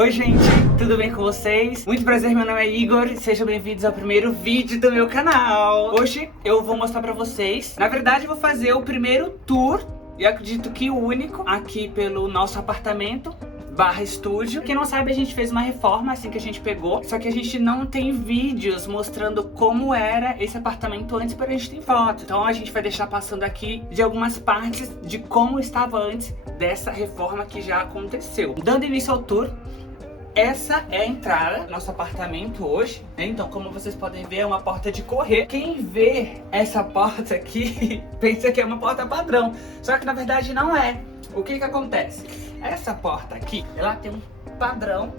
Oi gente, tudo bem com vocês? Muito prazer, meu nome é Igor e sejam bem-vindos ao primeiro vídeo do meu canal. Hoje eu vou mostrar pra vocês, na verdade eu vou fazer o primeiro tour, e acredito que o único, aqui pelo nosso apartamento / estúdio. Quem não sabe, a gente fez uma reforma assim que a gente pegou, só que a gente não tem vídeos mostrando como era esse apartamento antes, para a gente ter foto. Então a gente vai deixar passando aqui de algumas partes de como estava antes dessa reforma que já aconteceu. Dando início ao tour, essa é a entrada do nosso apartamento hoje, né? Então, como vocês podem ver, é uma porta de correr. Quem vê essa porta aqui pensa que é uma porta padrão, só que na verdade não é. O que acontece? Essa porta aqui, ela tem um padrão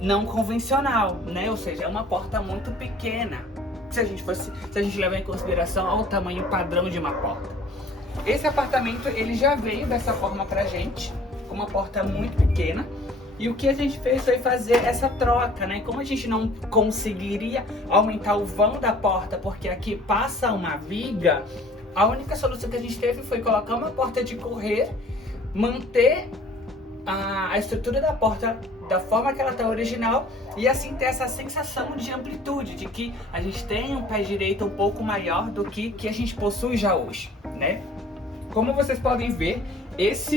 não convencional, né? Ou seja, é uma porta muito pequena. Se a gente levar em consideração ao tamanho padrão de uma porta. Esse apartamento, ele já veio dessa forma pra gente, com uma porta muito pequena. E o que a gente fez foi fazer essa troca, né? Como a gente não conseguiria aumentar o vão da porta, porque aqui passa uma viga, a única solução que a gente teve foi colocar uma porta de correr, manter a estrutura da porta da forma que ela está original e assim ter essa sensação de amplitude, de que a gente tem um pé direito um pouco maior do que a gente possui já hoje, né? Como vocês podem ver, essa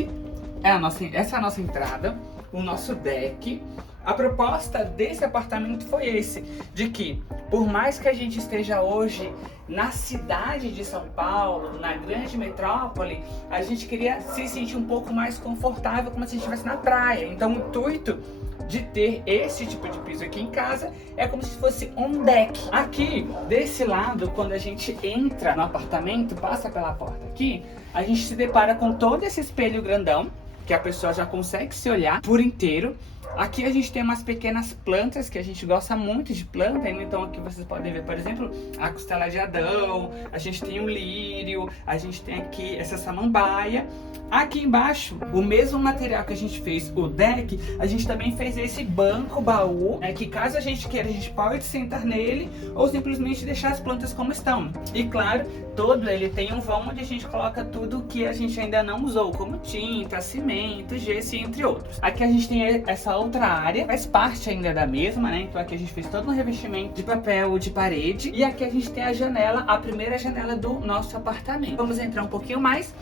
é a nossa entrada, o nosso deck. A proposta desse apartamento foi de que, por mais que a gente esteja hoje na cidade de São Paulo, na grande metrópole, a gente queria se sentir um pouco mais confortável, como se a gente estivesse na praia. Então o intuito de ter esse tipo de piso aqui em casa é como se fosse um deck. Aqui, desse lado, quando a gente entra no apartamento, passa pela porta aqui, a gente se depara com todo esse espelho grandão, que a pessoa já consegue se olhar por inteiro. Aqui a gente tem umas pequenas plantas, que a gente gosta muito de planta, então aqui vocês podem ver, por exemplo, a costela de Adão, a gente tem o lírio, a gente tem aqui essa samambaia. Aqui embaixo, o mesmo material que a gente fez o deck, a gente também fez esse banco baú, né, que caso a gente queira, a gente pode sentar nele ou simplesmente deixar as plantas como estão. E claro, todo ele tem um vão onde a gente coloca tudo que a gente ainda não usou, como tinta, cimento, gesso e entre outros. Aqui a gente tem essa outra área, faz parte ainda da mesma, né? Então aqui a gente fez todo um revestimento de papel de parede. E aqui a gente tem a janela, a primeira janela do nosso apartamento. Vamos entrar um pouquinho mais.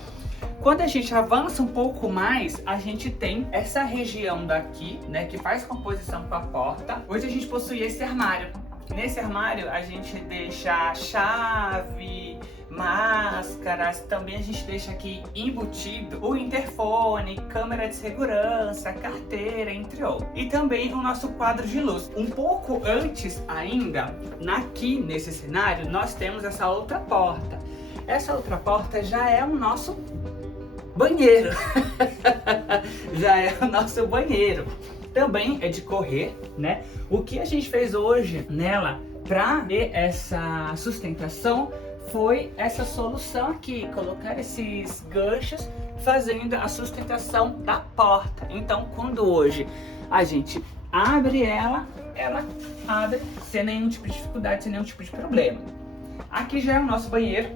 Quando a gente avança um pouco mais, a gente tem essa região daqui, né, que faz composição com a porta. Hoje a gente possui esse armário. Nesse armário a gente deixa chave, máscaras, também a gente deixa aqui embutido o interfone, câmera de segurança, carteira, entre outros. E também o nosso quadro de luz. Um pouco antes ainda, aqui nesse cenário, nós temos essa outra porta. Essa outra porta já é o nosso banheiro. Já é o nosso banheiro. Também é de correr, né? O que a gente fez hoje nela para ver essa sustentação foi essa solução aqui, colocar esses ganchos fazendo a sustentação da porta. Então, quando hoje a gente abre ela abre sem nenhum tipo de dificuldade, sem nenhum tipo de problema. Aqui já é o nosso banheiro.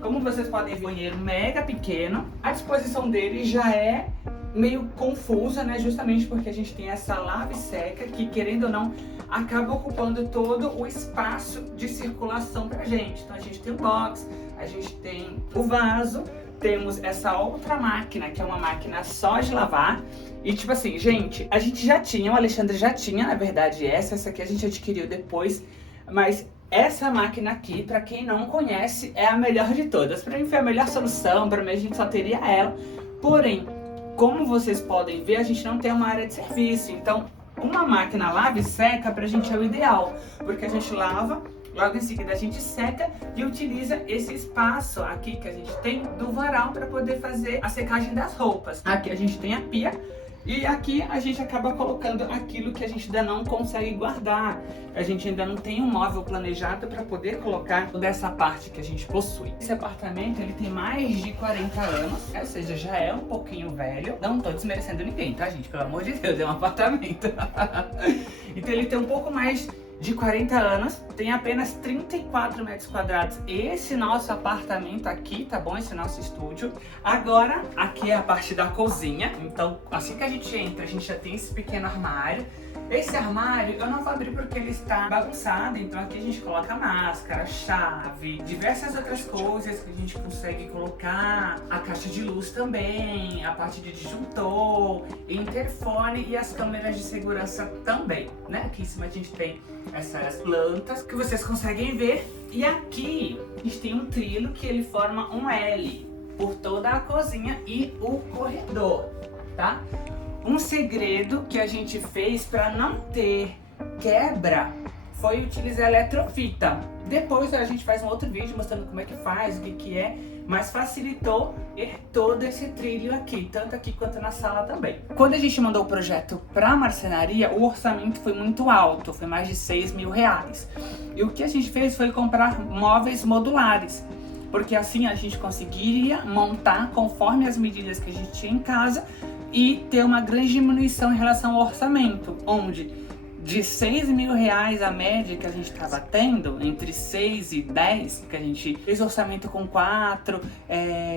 Como vocês podem ver, banheiro mega pequeno. A disposição dele já é meio confusa, né? Justamente porque a gente tem essa lava e seca que, querendo ou não, acaba ocupando todo o espaço de circulação pra gente. Então a gente tem o box, a gente tem o vaso, temos essa outra máquina, que é uma máquina só de lavar. E tipo assim, gente, a gente já tinha, o Alexandre já tinha, na verdade, essa aqui a gente adquiriu depois, mas essa máquina aqui, pra quem não conhece, é a melhor de todas. Pra mim foi a melhor solução, pra mim a gente só teria ela. Porém, como vocês podem ver, a gente não tem uma área de serviço. Então, uma máquina lava e seca pra gente é o ideal, porque a gente lava, logo em seguida a gente seca e utiliza esse espaço aqui que a gente tem do varal para poder fazer a secagem das roupas. Aqui a gente tem a pia. E aqui a gente acaba colocando aquilo que a gente ainda não consegue guardar. A gente ainda não tem um móvel planejado para poder colocar toda essa parte que a gente possui. Esse apartamento, ele tem mais de 40 anos, ou seja, já é um pouquinho velho. Não tô desmerecendo ninguém, tá, gente? Pelo amor de Deus, é um apartamento. Então ele tem um pouco mais de 40 anos, tem apenas 34 metros quadrados. Esse nosso apartamento aqui, tá bom? Esse nosso estúdio. Agora, aqui é a parte da cozinha. Então, assim que a gente entra, a gente já tem esse pequeno armário. Esse armário eu não vou abrir porque ele está bagunçado, então aqui a gente coloca máscara, chave, diversas outras coisas que a gente consegue colocar, a caixa de luz também, a parte de disjuntor, interfone e as câmeras de segurança também, né? Aqui em cima a gente tem essas plantas que vocês conseguem ver, e aqui a gente tem um trilho que ele forma um L por toda a cozinha e o corredor, tá? Um segredo que a gente fez para não ter quebra foi utilizar eletrofita. Depois a gente faz um outro vídeo mostrando como é que faz, o que é, mas facilitou todo esse trilho aqui, tanto aqui quanto na sala também. Quando a gente mandou o projeto para a marcenaria, o orçamento foi muito alto, foi mais de R$6.000. E o que a gente fez foi comprar móveis modulares, porque assim a gente conseguiria montar conforme as medidas que a gente tinha em casa e ter uma grande diminuição em relação ao orçamento, onde de R$6.000 a média que a gente estava tendo, entre 6 e 10, que a gente fez orçamento com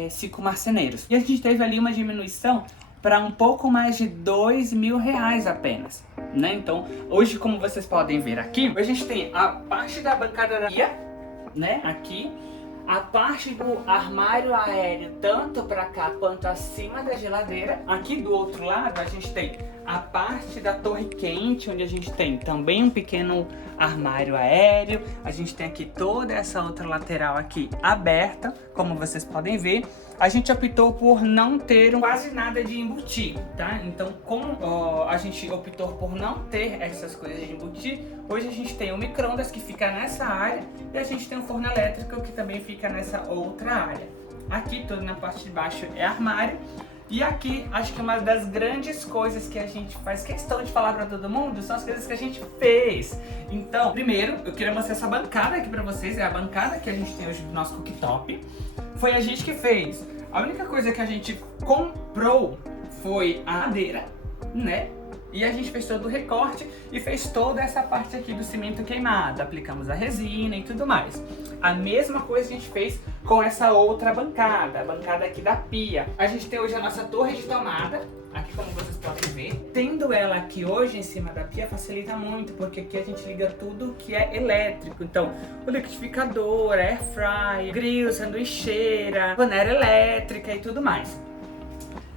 5 marceneiros. E a gente teve ali uma diminuição para um pouco mais de R$2.000 apenas, né? Então, hoje, como vocês podem ver aqui, a gente tem a parte da bancada da pia, né, aqui, a parte do armário aéreo, tanto para cá quanto acima da geladeira. Aqui do outro lado a gente tem a parte da torre quente, onde a gente tem também um pequeno armário aéreo. A gente tem aqui toda essa outra lateral aqui aberta, como vocês podem ver. A gente optou por não ter quase nada de embutir, tá? Então, como a gente optou por não ter essas coisas de embutir, hoje a gente tem o micro-ondas que fica nessa área e a gente tem o forno elétrico que também fica nessa outra área. Aqui, toda na parte de baixo é armário. E aqui, acho que uma das grandes coisas que a gente faz questão de falar para todo mundo são as coisas que a gente fez. Então, primeiro, eu queria mostrar essa bancada aqui para vocês. É a bancada que a gente tem hoje do nosso cooktop. Foi a gente que fez. A única coisa que a gente comprou foi a madeira, né? E a gente fez todo o recorte e fez toda essa parte aqui do cimento queimado. Aplicamos a resina e tudo mais. A mesma coisa a gente fez com essa outra bancada, a bancada aqui da pia. A gente tem hoje a nossa torre de tomada, aqui como vocês podem ver. Tendo ela aqui hoje em cima da pia facilita muito, porque aqui a gente liga tudo que é elétrico. Então, o liquidificador, air fryer, grill, sanduicheira, panela elétrica e tudo mais.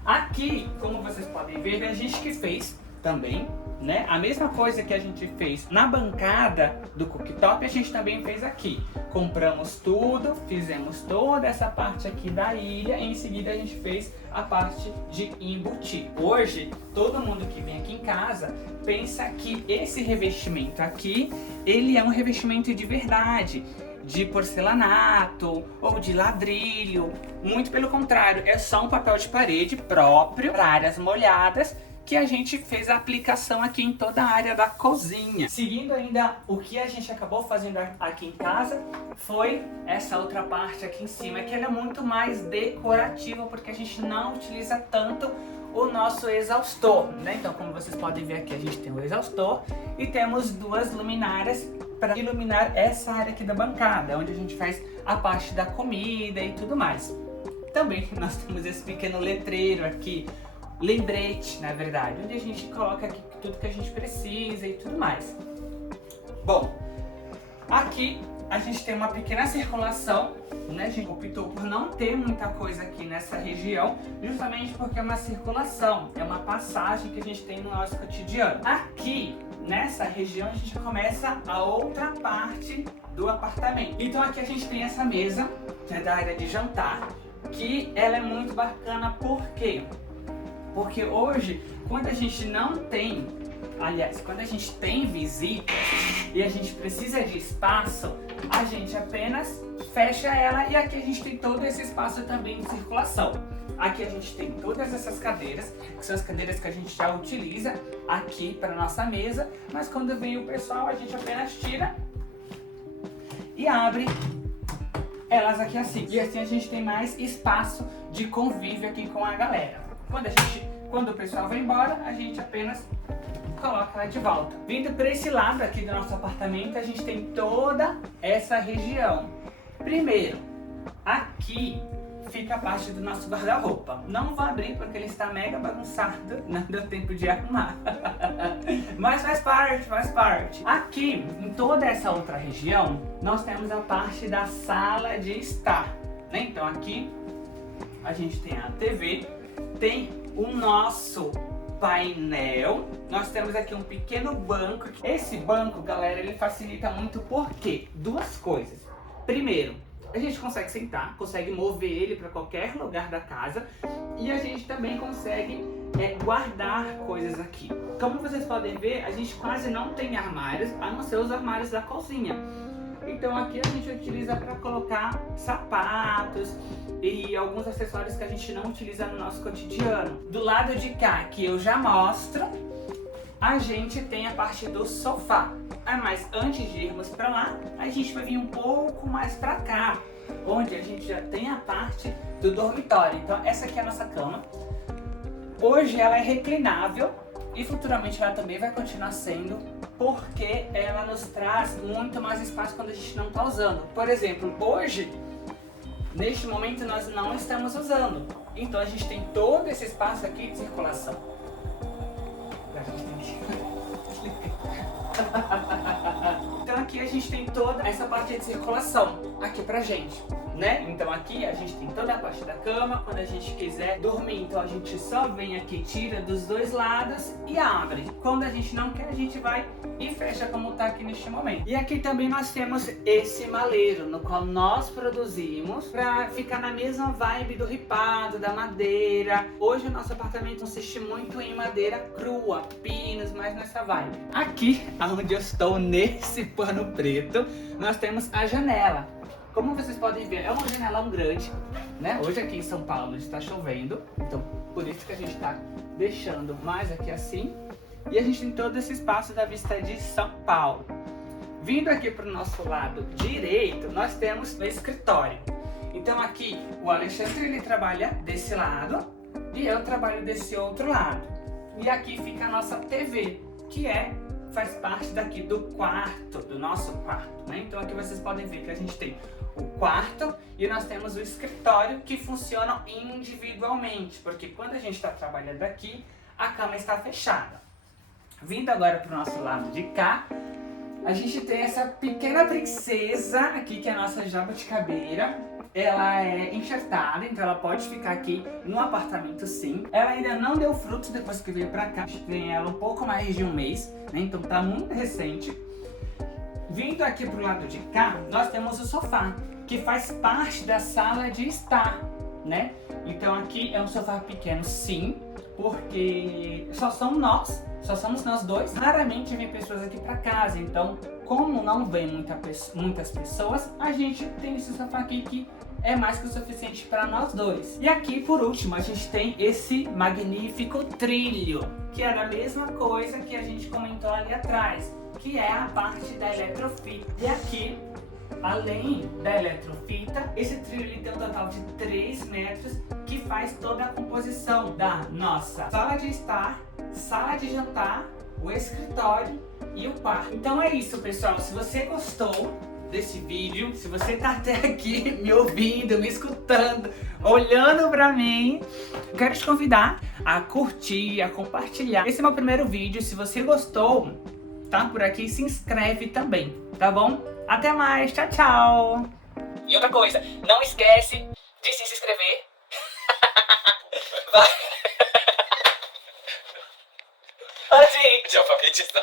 Aqui, como vocês podem ver, é a gente que fez também, né? A mesma coisa que a gente fez na bancada do cooktop, a gente também fez aqui. Compramos tudo, fizemos toda essa parte aqui da ilha e em seguida a gente fez a parte de embutir. Hoje, todo mundo que vem aqui em casa pensa que esse revestimento aqui, ele é um revestimento de verdade, de porcelanato ou de ladrilho. Muito pelo contrário, é só um papel de parede próprio para áreas molhadas que a gente fez a aplicação aqui em toda a área da cozinha. Seguindo ainda, o que a gente acabou fazendo aqui em casa foi essa outra parte aqui em cima, que ela é muito mais decorativa, porque a gente não utiliza tanto o nosso exaustor, né? Então, como vocês podem ver aqui, a gente tem o exaustor e temos duas luminárias para iluminar essa área aqui da bancada, onde a gente faz a parte da comida e tudo mais. Também nós temos esse pequeno letreiro aqui, lembrete, na verdade, onde a gente coloca aqui tudo que a gente precisa e tudo mais. Bom, aqui a gente tem uma pequena circulação, né? A gente optou por não ter muita coisa aqui nessa região, justamente porque é uma circulação, é uma passagem que a gente tem no nosso cotidiano. Aqui, nessa região, a gente começa a outra parte do apartamento. Então aqui a gente tem essa mesa, que é da área de jantar, que ela é muito bacana, por quê? Porque hoje, quando a gente não tem, aliás, quando a gente tem visita e a gente precisa de espaço, a gente apenas fecha ela e aqui a gente tem todo esse espaço também em circulação. Aqui a gente tem todas essas cadeiras, que são as cadeiras que a gente já utiliza aqui para nossa mesa, mas quando vem o pessoal a gente apenas tira e abre elas aqui assim. E assim a gente tem mais espaço de convívio aqui com a galera. Quando o pessoal vai embora, a gente apenas coloca ela de volta. Vindo para esse lado aqui do nosso apartamento, a gente tem toda essa região. Primeiro, aqui fica a parte do nosso guarda-roupa. Não vou abrir porque ele está mega bagunçado, não deu tempo de arrumar. Mas faz parte, faz parte. Aqui, em toda essa outra região, nós temos a parte da sala de estar, né? Então aqui a gente tem a TV, tem o nosso painel, nós temos aqui um pequeno banco. Esse banco, galera, ele facilita muito porque duas coisas. Primeiro, a gente consegue sentar, consegue mover ele para qualquer lugar da casa e a gente também consegue guardar coisas aqui. Como vocês podem ver, a gente quase não tem armários, a não ser os armários da cozinha. Então aqui a gente utiliza para colocar sapatos e alguns acessórios que a gente não utiliza no nosso cotidiano. Do lado de cá, que eu já mostro, a gente tem a parte do sofá. Mas antes de irmos para lá, a gente vai vir um pouco mais para cá, onde a gente já tem a parte do dormitório. Então essa aqui é a nossa cama. Hoje ela é reclinável e futuramente ela também vai continuar sendo, porque ela nos traz muito mais espaço quando a gente não está usando. Por exemplo, hoje, neste momento nós não estamos usando, então a gente tem todo esse espaço aqui de circulação. A gente tem que... Então aqui a gente tem toda essa parte de circulação aqui pra gente, né? Então aqui a gente tem toda a parte da cama, quando a gente quiser dormir, então a gente só vem aqui, tira dos dois lados e abre. Quando a gente não quer, a gente vai e fecha como tá aqui neste momento. E aqui também nós temos esse maleiro, no qual nós produzimos pra ficar na mesma vibe do ripado, da madeira. Hoje o nosso apartamento consiste muito em madeira crua, pinos, mas nessa vibe. Aqui, onde eu estou, nesse pano preto, nós temos a janela. Como vocês podem ver, é uma janelão grande, né? Hoje aqui em São Paulo está chovendo, então por isso que a gente está deixando mais aqui assim. E a gente tem todo esse espaço da vista de São Paulo. Vindo aqui para o nosso lado direito, nós temos o escritório. Então aqui o Alexandre ele trabalha desse lado e eu trabalho desse outro lado. E aqui fica a nossa TV, que faz parte daqui do quarto, do nosso quarto, né? Então aqui vocês podem ver que a gente tem o quarto e nós temos o escritório, que funcionam individualmente, porque quando a gente está trabalhando aqui, a cama está fechada. Vindo agora para o nosso lado de cá, a gente tem essa pequena princesa aqui, que é a nossa jabuticabeira. Ela é enxertada, então ela pode ficar aqui no apartamento sim. Ela ainda não deu frutos depois que veio pra cá. A gente tem ela um pouco mais de um mês, né? Então tá muito recente. Vindo aqui pro lado de cá, nós temos o sofá, que faz parte da sala de estar, né? Então aqui é um sofá pequeno sim, porque só somos nós dois. Raramente vem pessoas aqui pra casa, então como não vem muitas pessoas, a gente tem esse sofá aqui que é mais que o suficiente para nós dois. E aqui, por último, a gente tem esse magnífico trilho, que é a mesma coisa que a gente comentou ali atrás, que é a parte da eletrofita. E aqui, além da eletrofita, esse trilho ele tem um total de 3 metros, que faz toda a composição da nossa sala de estar, sala de jantar, o escritório e o quarto. Então é isso, pessoal. Se você gostou desse vídeo, se você tá até aqui me ouvindo, me escutando, olhando pra mim, eu quero te convidar a curtir, a compartilhar. Esse é meu primeiro vídeo. Se você gostou, tá por aqui, se inscreve também, tá bom? Até mais, tchau, tchau! E outra coisa, não esquece de se inscrever. Vai! Pode ir! De alfabetizar.